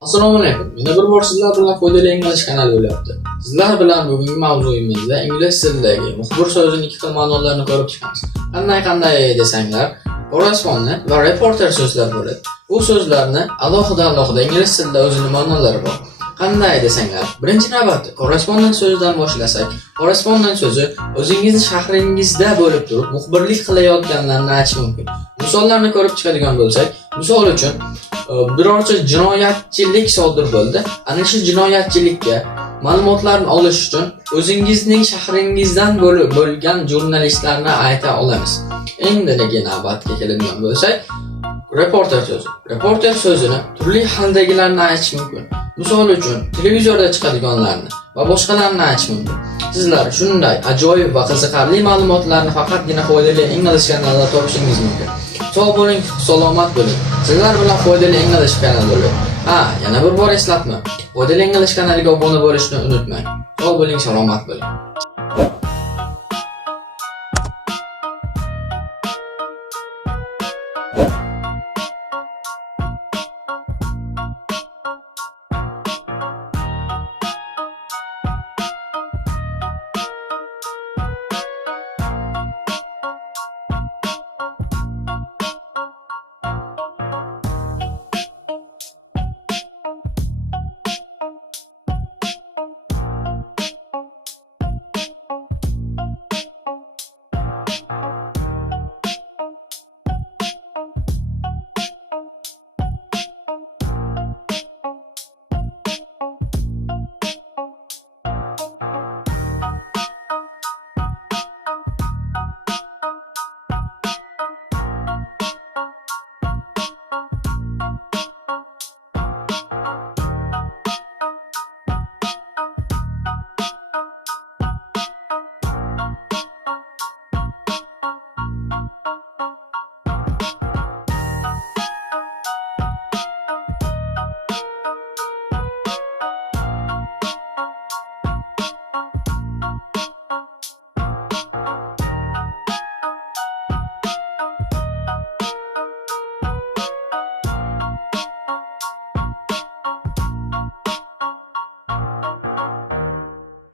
Assalomu alaykum. Yana bir bor sizlar bilan foydali ingliz kanali bo'lyapti. Sizlar bilan bugungi mavzuyimizda ingliz tilidagi muxbir so'zining ikki xil ma'nolarini ko'rib chiqamiz. Qanday desanglar, correspondent va reporter so'zlar bo'ladi. Bu so'zlarni alohida ingliz tilida o'zining ma'nolari bor. Qanday desanglar, birinchi navbatda correspondent so'zidan boshlasak, correspondent so'zi o'zingizning shahringizda bo'lib turib muxbirlik qilayotganlarni aytish mumkin. Misollarni ko'rib chiqadigan bo'lsak, misol uchun birorta jinoyatchilik sodir bo'ldi. Ana shu jinoyatchilikka ma'lumotlarni olish uchun o'zingizning shahringizdan bo'lgan jurnalistlarni ayta olamiz. Endi navbatga keladigan bo'lsak, reporter so'zi. Reporter so'zini turli xildagilarni aytish mumkin. Misol uchun, televizorda chiqadiganlarni va boshqalarni aytish mumkin. Sizlar shunday ajoyib va qiziqarli ma'lumotlarni faqatgina foydali ingliz kanalida topishingiz mumkin. Sog' bo'ling, salomat bo'ling. Sizlar bilan foydali ingliz kanali bo'ladi. Yana bir bor eslatma. Foydali ingliz kanaliga obuna bo'lishni unutmang. Sog' bo'ling, salomat bo'ling.